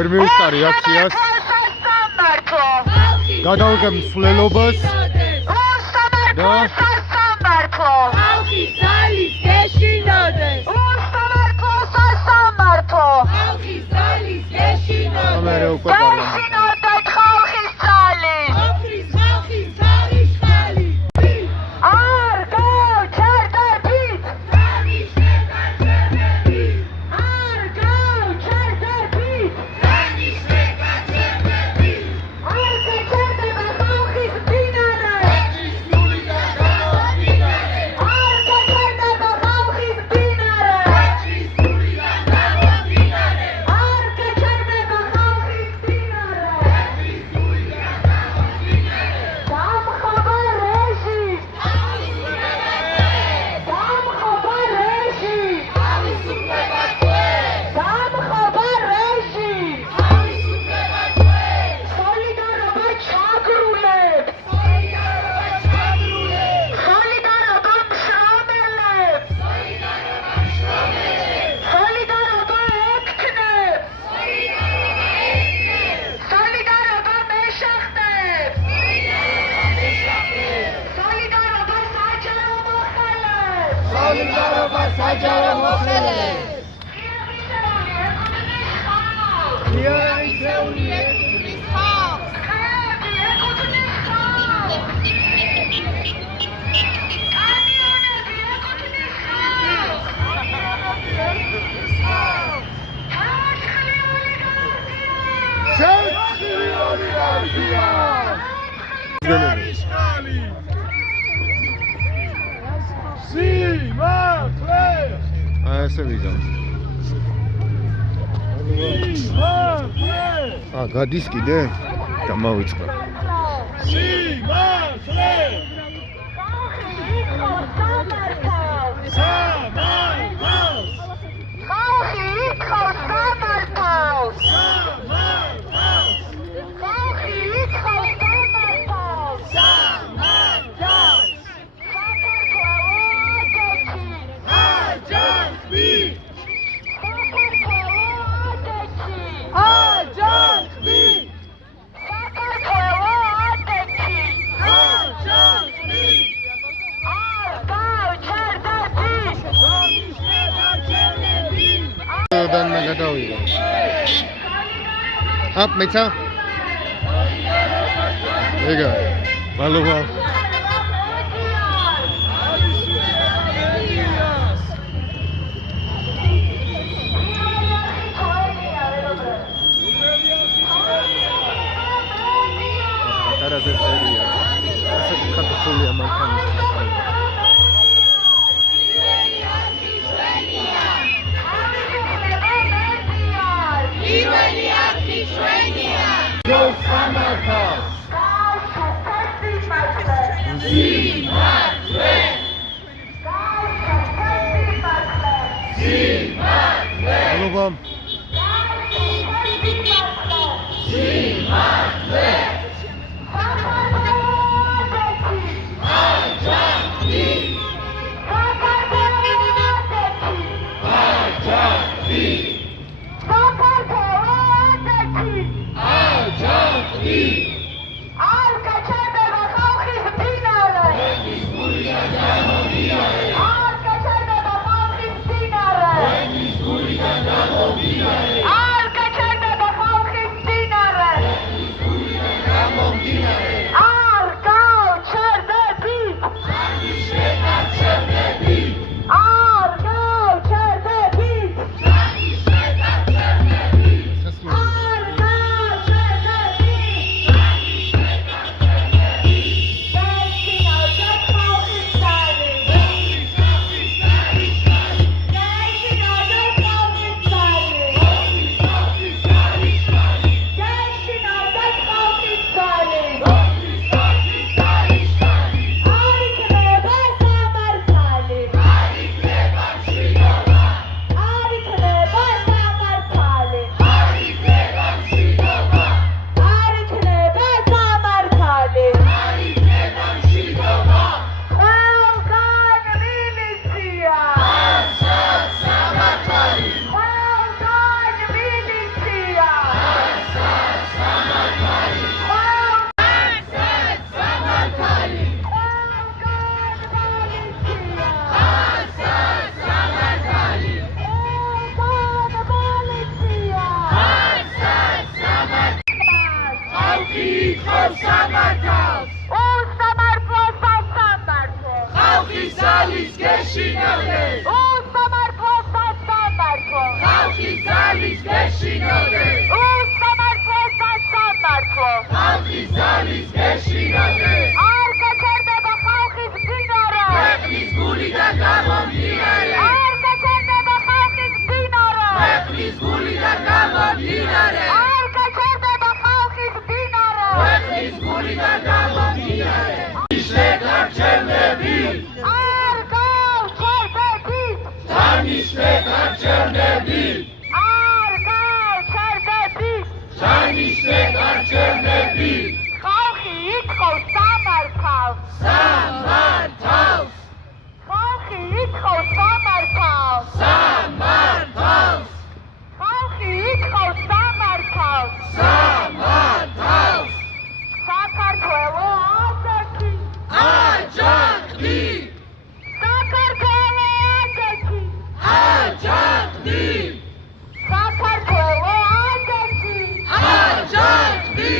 ვერ მივისწარი აქციას. გადავიღებ მსვლელობას და ხალხის ძალის გეშინოდეს. ხალხის ძალის გეშინოდეს. ამერე უკვე პარლამენტი. ხალხის ძალის ხალი. არ გავჩერდებით. დანიშნებადები. არ გავჩერდებით. დანიშნებადები. არ გაჩერდება ხალხის მდინარე. არ გაჩერდება ხალხის მდინარე. არ გაჩერდება ხალხის საჯარო მოხელეს. ღიარი ეკუთვნის ხალხს. ესე ვიზამ. გადის კიდე? დამავიწყდა. Up, Meta. There you go. Maloba. Ar ხალხის ძალის გეშინოდეს უსამართლოს სასამართლო ხალხის ძალის გეშინოდეს უსამართლოს სასამართლო ხალხის ძალის გეშინოდეს არ გაჩერდება ხალხის მდინარე ქვეყნის გულიდან გამომდინარე არ გაჩერდება ხალხის მდინარე ქვეყნის გულიდან გამომდინარე არ გაჩერდება ხალხის მდინარე ქვეყნის გულიდან გამომდინარე ნიშნეთ არჩევნები არ გავჩერდებით დანიშნეთ არჩევნები არ გავჩერდებით დანიშნეთ არჩევნები ხალხი ითხოვს სამართალს სამართალს ხალხი ითხოვს სამართალს სამართალს ხალხი ითხოვს სამართალს სამართალს საქართველო ასეთი აჯანყდი საქართველო ასეთი აჯანყდი საქართველო ასეთი აჯანყდი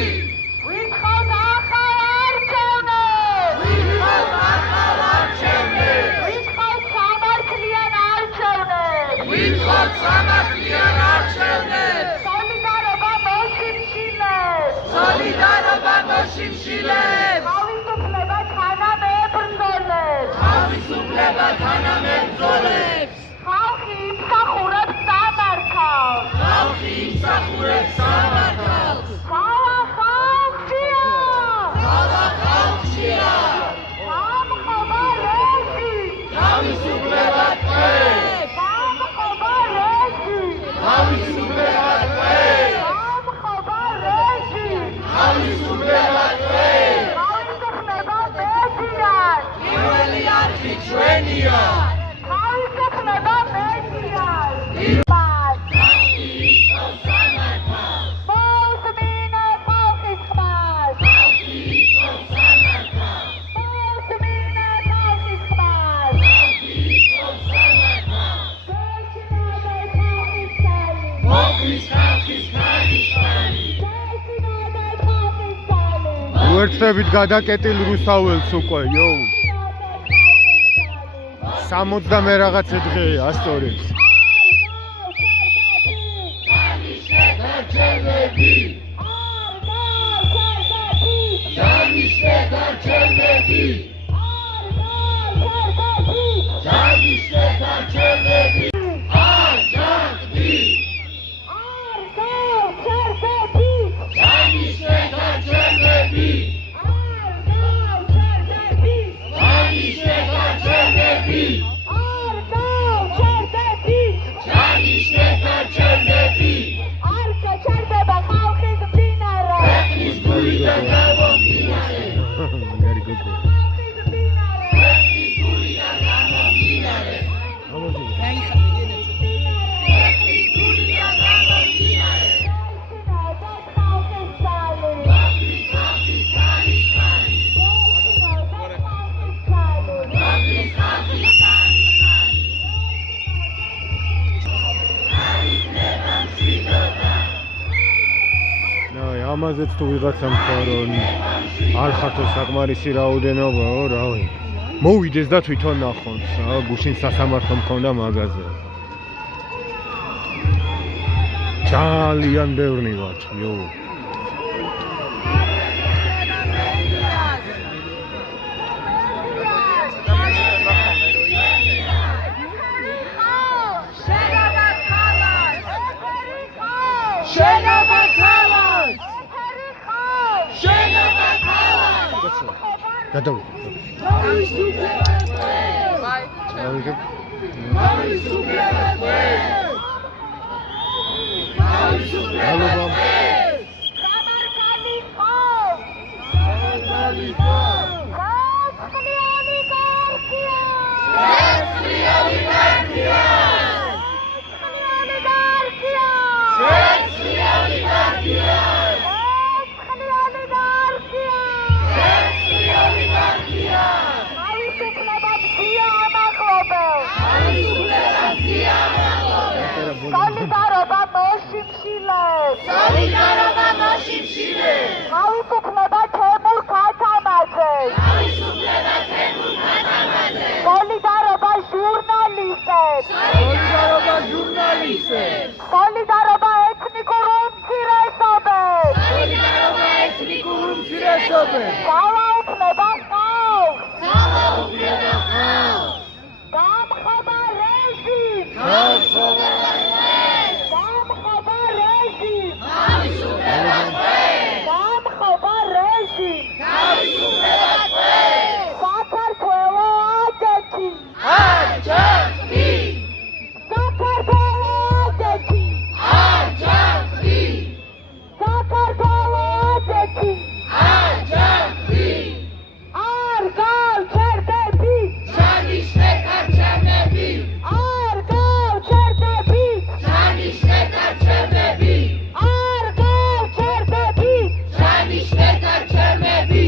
ვითხოვთ ახალ არჩევნებს ვითხოვთ ახალ არჩევნებს ვითხოვთ სამართლიან არჩევნებს ვითხოვთ სამართლიან არჩევნებს სოლიდარობა მოშიმშილებს სოლიდარობა მოშიმშილებს თავისუფლება თანამებრძოლებს თავისუფლება თანამებრძოლებს ხალხი იმსახურებს სამართალს ხალხი იმსახურებს სამართალს ხალა ხალხია ხალა ხალხია სამხობა რეჟიმს თავისუფლება კვებს სამხობა რეჟიმს თავისუფლება კვებს სამხობა რეჟიმს თავისუფლება კვებს თავისუფლება მედიას პირველი არხი ჩვენია თავისუფლება მედიას მოусმინე ხალხის ხმას მოусმინე ხალხის ხმას შეშინოდე ხალხის წალი მოხდის ხალხის ქარიშხალი შეშინოდე ხალხის წალი უერთდებით გადაკეტილ რუსაველს უკვე, იოუ. 60 მე რაღაცა დღეა ასწორებს. დანიშნეთ არჩევნები დანიშნეთ არჩევნები დანიშნეთ არჩევნები აჯანყდი დანიშნეთ არჩევნები დანიშნეთ არჩევნები დანიშნეთ არჩევნები ქვეყნის გულიდან გამომდინარე მაგარი გოგო. ქვეყნის გულიდან გამომდინარე ქვეყნის გულიდან გამომდინარე ხალხის ქარიშხალი ხალხის ხალხის ნაი, ამაზეც თუ ვიღაცამ ხარონ არ ხართო საკმარისი რაოდენობაო, რავი. მოვიდეს და თვითონ ნახონს, რა, გუშინ სასამართლო მქონდა მაღაზია. ძალიან ბევრი ვართ, იოუ. შენობა ქალაქს შენობა ქალაქს გადავიდე. დავიგებ. თავისუფლება კვებს თავისუფლება კვებს Solidarობა მოშიმშილებს Solidarობა ჟურნალისტებს. Solidarობა ეთნიკურ უმცირესობებს. Solidarობა ეთნიკურ უმცირესობებს. გავაუქმება ხალხს. Გავაუქმება ხალხს. დამხობა რეჟიმს. გავსოვა დამხობა რეჟიმს. თავისუფლება თქვენ. დამხობა რეჟიმს. თავისუფლება თქვენ. საქართველო ადეთი. აჯანყი. საქართველო ადეთი. აჯანყი. საქართველო ადეთი. აჯანყი. არ გავჩერდები. შანიშნე კარჩემები. არ გავჩერდები. შანიშნე კარჩემები. არ გავჩერდები. შანიშნე კარჩემები.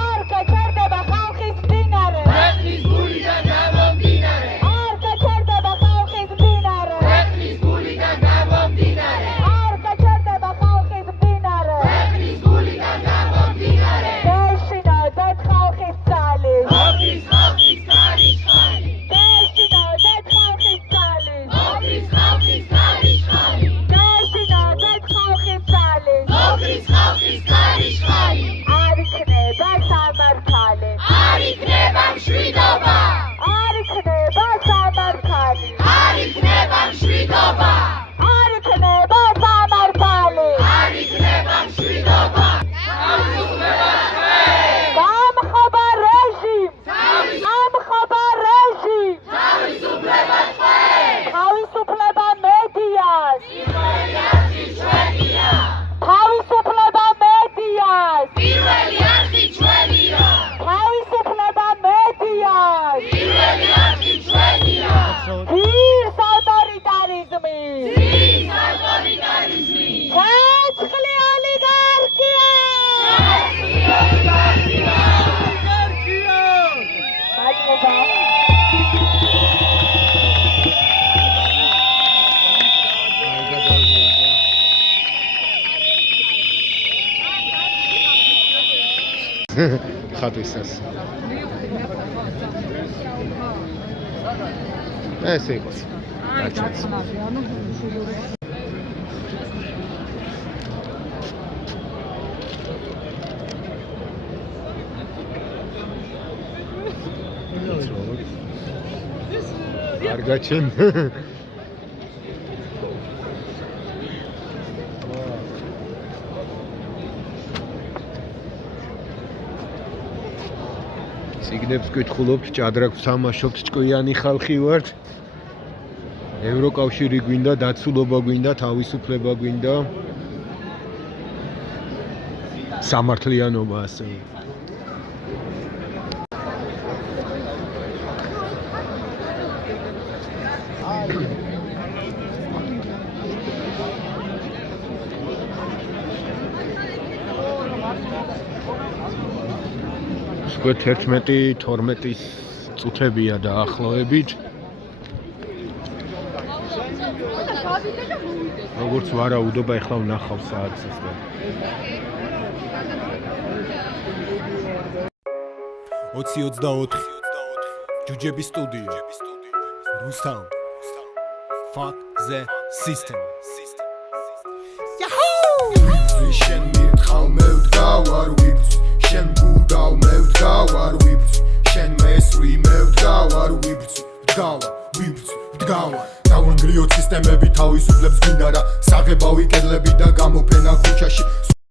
არ გაჩერდება ხალხის მდინარე. ქვეყნის გულიდან გამომდინარე. არ გაჩერდება ხალხის მდინარე. ქვეყნის გულიდან გამომდინარე. არ გაჩერდება ხალხის მდინარე. ქვეყნის გულიდან გამომდინარე. დეშინოდეთ ხალხის ძალის. ოფის ხალხის ქარიშხალი. დეშინოდეთ ხალხის ძალის. ოფის ხალხის ქარიშხალი. დეშინოდეთ ხალხის ძალის. ოფის ხალხის ქარიშხალი. არ იქნება სამართალი. არ იქნება მშვიდობა. არ იქნება სამართალი. არ იქნება მშვიდობა. არ იქნება სამართალი. არ იქნება მშვიდობა. თავისუფლება თქვენ. დამხობა რეჟიმს. დამხობა რეჟიმს. თავისუფლება თქვენ. თავისუფლება მედიას. პირველი არხი ჩვენია. თავისუფლება მედიას. პირველი არხი ჩვენია. თავისუფლება მედიას. პირველი არხი ჩვენია. ძირს ავტორიტარიზმი. ძირს ავტორიტარიზმი. ცეცხლი ოლიგარქია. მადლობა. ხატვისას. ესე იყოს. არჩევს. არ გაჩენ. ციგნებს გკითხულობთ, ჭადრაკს თამაშობთ, ჭკვიანი ხალხი ვართ. ევროკავშირი გვინდა, დაცულობა გვინდა, თავისუფლება გვინდა. სამართლიანობა ასევე. უკვე 11-12 წუთებია დაახლოებით. როგორც ვარაუდობა, ეხლა ვნახავ საათს და 20-24 ჯუჯების სტუდიო რუსთავ fuck the system შენ მირთხავ მე ვდგავარ ვიფც შენ გუდავ მე ვდგავარ ვიფც შენ მესვრი მე ვდგავარ ვიფც ვდგავარ დავანგრიოთ სისტემები თავისუფლებს გვინდა რა საღებავი კედლები და გამოფენა ქუჩაში